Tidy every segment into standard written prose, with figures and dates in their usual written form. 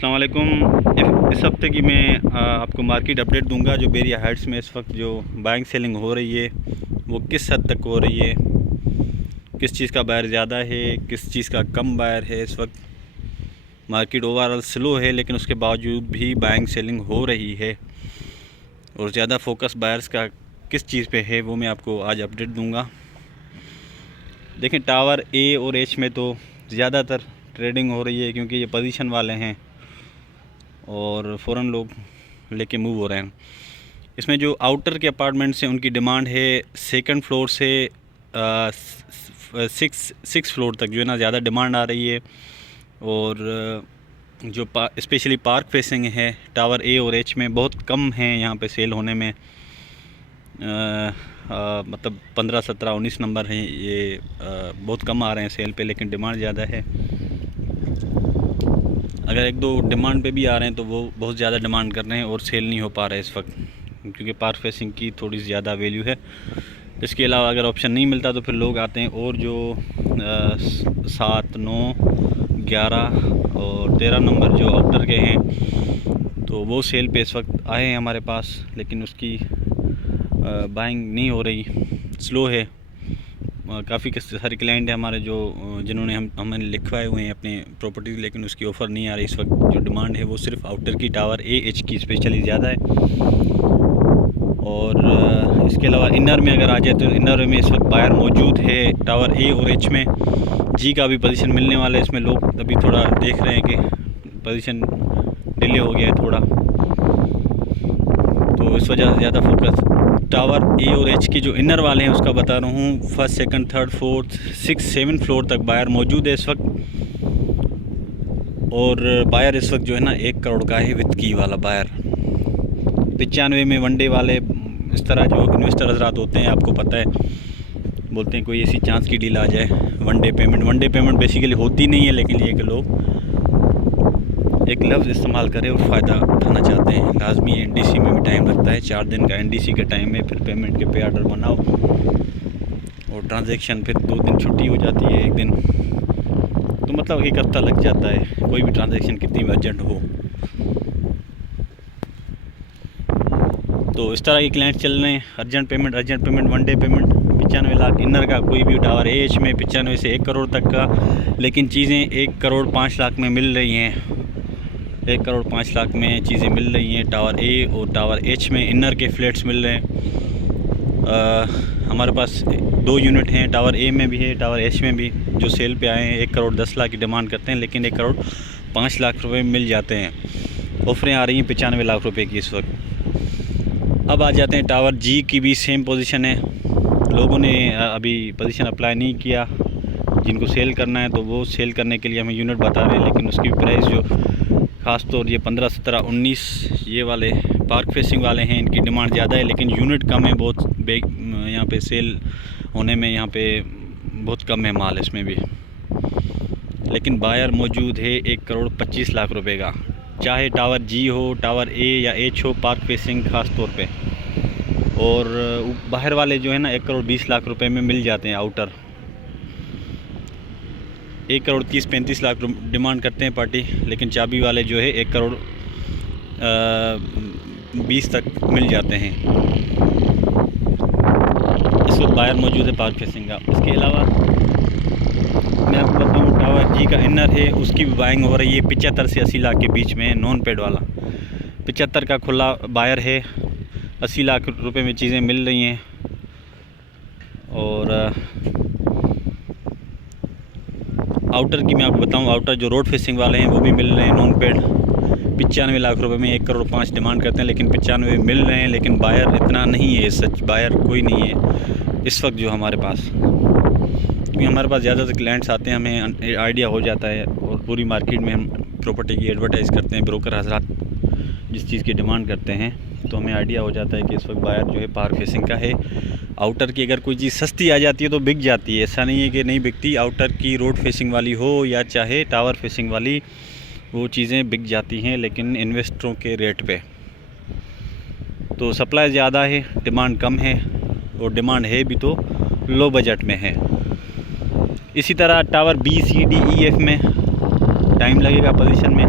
अस्सलाम वालेकुम। इस हफ़्ते की मैं आपको मार्केट अपडेट दूंगा। जो बेरिया हाइट्स में इस वक्त जो बाइंग सेलिंग हो रही है वो किस हद तक हो रही है, किस चीज़ का बायर ज़्यादा है, किस चीज़ का कम बायर है। इस वक्त मार्केट ओवरऑल स्लो है, लेकिन उसके बावजूद भी बाइंग सेलिंग हो रही है और ज़्यादा फोकस बायर्स का किस चीज़ पे है वो मैं आपको आज अपडेट दूंगा। देखें, टावर ए और एच में तो ज़्यादातर ट्रेडिंग हो रही है क्योंकि ये पोजीशन वाले हैं और फ़ौरन लोग लेके मूव हो रहे हैं। इसमें जो आउटर के अपार्टमेंट्स हैं उनकी डिमांड है सेकंड फ्लोर से सिक्स फ्लोर तक जो है ना ज़्यादा डिमांड आ रही है। और जो स्पेशली पार्क फेसिंग है टावर ए और एच में बहुत कम हैं यहाँ पे सेल होने में। मतलब 15, 17, 19 नंबर हैं ये, बहुत कम आ रहे हैं सेल पे, लेकिन डिमांड ज़्यादा है। अगर एक दो डिमांड पे भी आ रहे हैं तो वो बहुत ज़्यादा डिमांड कर रहे हैं और सेल नहीं हो पा रहा है इस वक्त, क्योंकि पार्क फेसिंग की थोड़ी ज़्यादा वैल्यू है। इसके अलावा अगर ऑप्शन नहीं मिलता तो फिर लोग आते हैं और जो 7, 9, 11 और 13 नंबर जो आउटर के हैं तो वो सेल पे इस वक्त आए हैं हमारे पास, लेकिन उसकी बाइंग नहीं हो रही, स्लो है। काफ़ी सारे क्लाइंट हैं हमारे जो जिन्होंने हमें लिखवाए हुए हैं अपने प्रॉपर्टीज़, लेकिन उसकी ऑफ़र नहीं आ रही इस वक्त। जो डिमांड है वो सिर्फ आउटर की टावर ए एच की स्पेशली ज़्यादा है। और इसके अलावा इनर में अगर आ जाए तो इनर में इस वक्त बायर मौजूद है टावर ए और एच में। जी का भी पोजीशन मिलने वाला है, इसमें लोग अभी थोड़ा देख रहे हैं कि पोजीशन डिले हो गया है थोड़ा, तो इस वजह से ज़्यादा फोकस टावर ए और एच के जो इनर वाले हैं उसका बता रहा हूँ। First, second, third, fourth, 6, 7 floor तक बायर मौजूद है इस वक्त। और बायर इस वक्त जो है ना 1 करोड़ का है विद की वाला बायर। 95 में वनडे वाले, इस तरह जो इन्वेस्टर हजरात होते हैं आपको पता है, बोलते हैं कोई ऐसी चांस की डील आ जाए वनडे पेमेंट बेसिकली होती नहीं है, लेकिन ये कि लोग एक लफ्ज़ इस्तेमाल करें और फ़ायदा उठाना चाहते हैं। लाजमी एनडीसी में भी टाइम लगता है, 4 दिन का एनडीसी का टाइम है, फिर पेमेंट के पे आर्डर बनाओ और ट्रांजैक्शन, फिर 2 दिन छुट्टी हो जाती है, 1 दिन, तो मतलब 1 हफ्ता लग जाता है कोई भी ट्रांजैक्शन कितनी भी अर्जेंट हो। तो इस तरह के क्लाइंट चल रहे हैं, urgent payment, one day payment. 95 lakh inner का कोई भी टावर एच में 95 से 1 करोड़ तक का, लेकिन चीज़ें 1 करोड़ 5 लाख में मिल रही हैं। 1 करोड़ 5 लाख में चीज़ें मिल रही हैं टावर ए और टावर एच में। इनर के फ्लैट्स मिल रहे हैं। हमारे पास 2 यूनिट हैं, टावर ए में भी है, टावर एच में भी, जो सेल पे आए हैं। 1 करोड़ 10 लाख की डिमांड करते हैं, लेकिन 1 करोड़ 5 लाख रुपए मिल जाते हैं। ऑफरें आ रही हैं 95 लाख रुपए की इस वक्त। अब आ जाते हैं टावर जी की भी सेम पोजीशन है। लोगों ने अभी पोजीशन अप्लाई नहीं किया, जिनको सेल करना है तो वो सेल करने के लिए हमें यूनिट बता रहे हैं, लेकिन उसकी प्राइस जो ख़ास तौर ये 15, 17, 19 ये वाले पार्क फेसिंग वाले हैं, इनकी डिमांड ज़्यादा है, लेकिन यूनिट कम है बहुत। यहाँ पे सेल होने में यहाँ पे बहुत कम है माल इसमें भी, लेकिन बायर मौजूद है 1 करोड़ 25 लाख रुपए का। चाहे टावर जी हो, टावर ए या एच हो, पार्क फेसिंग ख़ास तौर पे। और बाहर वाले जो है ना 1 करोड़ 20 लाख रुपए में मिल जाते हैं आउटर। 1 करोड़ 30-35 लाख डिमांड करते हैं पार्टी, लेकिन चाबी वाले जो है 1 करोड़ 20 तक मिल जाते हैं। इस वक्त बायर मौजूद है पार्क फेसिंग का। इसके अलावा मैं आपको बताऊँ टावर जी का इनर है, उसकी भी बाइंग हो रही है 75 से 80 लाख के बीच में, नॉन पेड वाला। 75 का खुला बायर है, 80 लाख रुपए में चीज़ें मिल रही हैं। और आउटर की मैं आपको बताऊं, आउटर जो रोड फेसिंग वाले हैं वो भी मिल रहे हैं नॉन पेड। 95 लाख रुपए में 1 करोड़ 5 डिमांड करते हैं, लेकिन 95 मिल रहे हैं, लेकिन बायर इतना नहीं है, सच बायर कोई नहीं है इस वक्त जो हमारे पास। क्योंकि हमारे पास ज़्यादातर क्लाइंट्स आते हैं, हमें आइडिया हो जाता है, और पूरी मार्केट में हम प्रॉपर्टी की एडवर्टाइज़ करते हैं, ब्रोकर हजरात जिस चीज़ की डिमांड करते हैं, तो हमें आइडिया हो जाता है कि इस वक्त बायर जो है पार्क फेसिंग का है। आउटर की अगर कोई चीज़ सस्ती आ जाती है तो बिक जाती है, ऐसा नहीं है कि नहीं बिकती। आउटर की रोड फेसिंग वाली हो या चाहे टावर फेसिंग वाली, वो चीज़ें बिक जाती हैं, लेकिन इन्वेस्टरों के रेट पे। तो सप्लाई ज़्यादा है, डिमांड कम है, और डिमांड है भी तो लो बजट में है। इसी तरह टावर बी, सी, डी, ई, एफ में टाइम लगेगा पोजीशन में।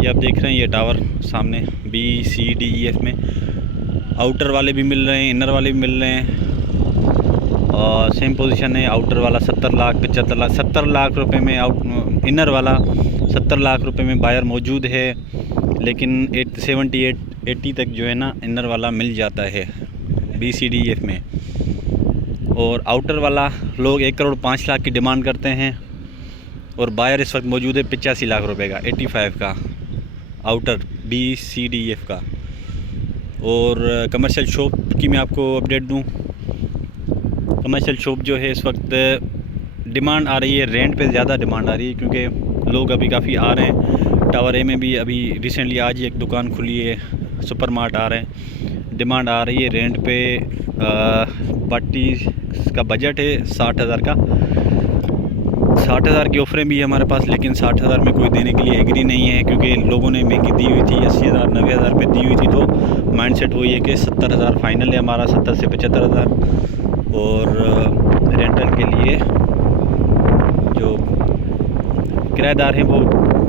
ये आप देख रहे हैं, ये टावर सामने BCDEF में आउटर वाले भी मिल रहे हैं, इनर वाले भी मिल रहे हैं। और सेम पोजीशन है, आउटर वाला 70 लाख 75 लाख 70 लाख रुपए में इनर वाला 70 लाख रुपए में बायर मौजूद है। लेकिन 80 तक जो है ना इनर वाला मिल जाता है BCDEF में। और आउटर वाला लोग 1 करोड़ 5 लाख की डिमांड करते हैं और बायर इस वक्त मौजूद है 85 लाख रुपए का, 85 का आउटर BCDEF का। और कमर्शियल शॉप की मैं आपको अपडेट दूं, कमर्शियल शॉप जो है इस वक्त डिमांड आ रही है, रेंट पे ज़्यादा डिमांड आ रही है क्योंकि लोग अभी काफ़ी आ रहे हैं। टावर ए में भी अभी रिसेंटली आज ही एक दुकान खुली है, सुपर मार्ट आ रहे हैं, डिमांड आ रही है रेंट पे। पार्टी का बजट है 60,000 का, 60,000 की ऑफरें भी है हमारे पास, लेकिन 60,000 में कोई देने के लिए एग्री नहीं है क्योंकि लोगों ने महंगी दी हुई थी, 80,000 90,000 पे दी हुई थी। तो माइंडसेट वही है कि 70,000 फाइनल है हमारा, 70 से 75,000। और रेंटल के लिए जो किराएदार हैं वो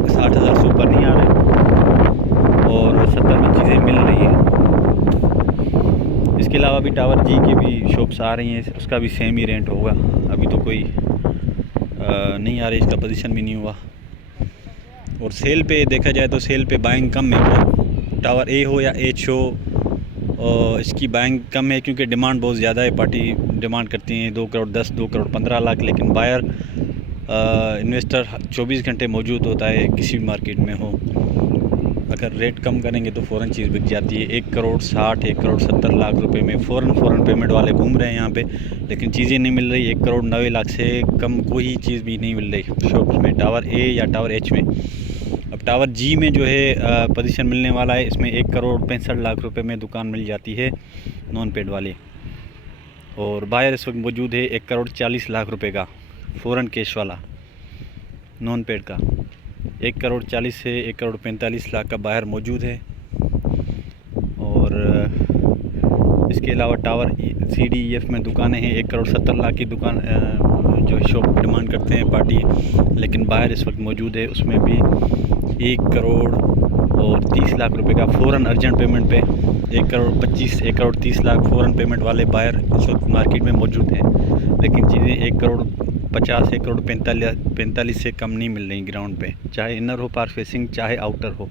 60,000 से ऊपर नहीं आ रहे और 70 में चीज़ें मिल रही हैं। इसके अलावा भी टावर जी के भी शॉप्स आ रही हैं, उसका भी सेम ही रेंट होगा। अभी तो कोई नहीं आ रही, इसका पोजीशन भी नहीं हुआ। और सेल पे देखा जाए तो सेल पे बाइंग कम है बहुत, टावर ए हो या एच हो, और इसकी बाइंग कम है क्योंकि डिमांड बहुत ज़्यादा है। पार्टी डिमांड करती हैं 2 करोड़ 10, 2 करोड़ 15 लाख, लेकिन बायर इन्वेस्टर 24 घंटे मौजूद होता है किसी भी मार्केट में हो। अगर रेट कम करेंगे तो फ़ौरन चीज़ बिक जाती है। 1 करोड़ 60, 1 करोड़ 70 लाख रुपए में फ़ौरन पेमेंट वाले घूम रहे हैं यहाँ पे, लेकिन चीज़ें नहीं मिल रही। 1 करोड़ 90 लाख से कम कोई चीज़ भी नहीं मिल रही शॉप्स में, टावर ए या टावर एच में। अब टावर जी में जो है पोजीशन मिलने वाला है, इसमें 1 करोड़ 65 लाख रुपए में दुकान मिल जाती है नॉन पेड वाली। और बायर इस वक्त मौजूद है 1 करोड़ 40 लाख रुपए का फ़ौरन कैश वाला नॉन पेड का। 1 करोड़ 40 से 1 करोड़ 45 लाख का बाहर मौजूद है। और इसके अलावा टावर CDEF में दुकानें हैं, 1 करोड़ 70 लाख की दुकान जो शॉप डिमांड करते हैं पार्टी, लेकिन बाहर इस वक्त मौजूद है, उसमें भी 1 करोड़ और 30 लाख रुपए का फ़ौरन अर्जेंट पेमेंट पे 1 करोड़ 25, 1 करोड़ 30 लाख फ़ौरन पेमेंट वाले बायर इस वक्त मार्केट में मौजूद हैं। लेकिन चीज़ें 1 करोड़ 50, 1 करोड़ 45 से कम नहीं मिल रही ग्राउंड पे, चाहे इनर हो पार फेसिंग, चाहे आउटर हो।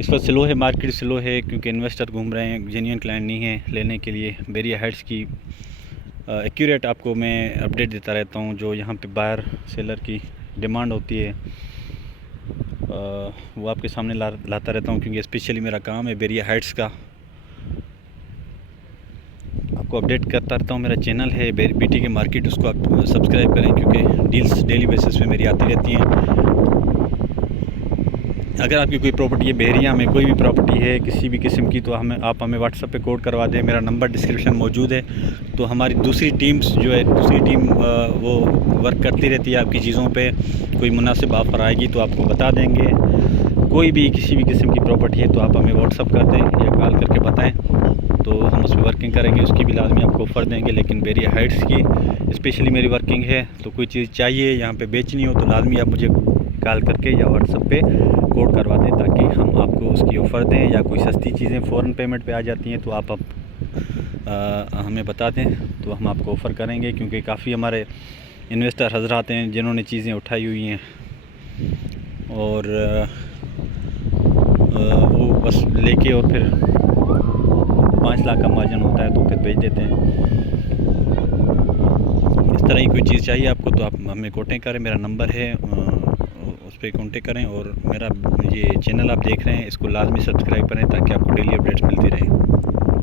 इस वक्त स्लो है मार्केट, स्लो है क्योंकि इन्वेस्टर घूम रहे हैं, जेन्युइन क्लाइंट नहीं है लेने के लिए। बेरिया हाइट्स की एक्यूरेट आपको मैं अपडेट देता रहता हूँ, जो यहाँ पे बायर सेलर की डिमांड होती है वो आपके सामने लाता रहता हूँ, क्योंकि स्पेशली मेरा काम है बेरिया हाइट्स का, आपको अपडेट करता रहता हूँ। मेरा चैनल है BT के मार्केट, उसको आप सब्सक्राइब करें क्योंकि डील्स डेली बेसिस पे मेरी आती रहती हैं। अगर आपकी कोई प्रॉपर्टी है बहरिया में, कोई भी प्रॉपर्टी है किसी भी किस्म की, तो आप हमें व्हाट्सएप पे कोड करवा दें, मेरा नंबर डिस्क्रिप्शन मौजूद है। तो हमारी दूसरी टीम्स जो है, दूसरी टीम वो वर्क करती रहती है आपकी चीज़ों पे। कोई मुनासिब ऑफ़र आएगी तो आपको बता देंगे। कोई भी किसी भी किस्म की प्रॉपर्टी है तो आप हमें व्हाट्सएप कर दें या कॉल करके बताएँ, तो हम उस पर वर्किंग करेंगे, उसकी भी लाजमी आपको ऑफ़र देंगे। लेकिन बेरिया हाइट्स की स्पेशली मेरी वर्किंग है, तो कोई चीज़ चाहिए यहाँ पे बेचनी हो तो लाजमी आप मुझे कॉल करके या व्हाट्सएप पे कोड करवा दें, ताकि हम आपको उसकी ऑफ़र दें। या कोई सस्ती चीज़ें फ़ौरन पेमेंट पे आ जाती हैं तो आप हमें बता दें, तो हम आपको ऑफ़र करेंगे। क्योंकि काफ़ी हमारे इन्वेस्टर हज़रात हैं जिन्होंने चीज़ें उठाई हुई हैं और वो बस लेके और फिर 5 लाख का मार्जिन होता है तो फिर बेच देते हैं। इस तरह की कोई चीज़ चाहिए आपको तो आप हमें कॉन्टेक्ट करें, मेरा नंबर है, उस पर कॉन्टेक्ट करें। और मेरा ये चैनल आप देख रहे हैं, इसको लाजमी सब्सक्राइब करें ताकि आपको डेली अपडेट्स मिलती रहें।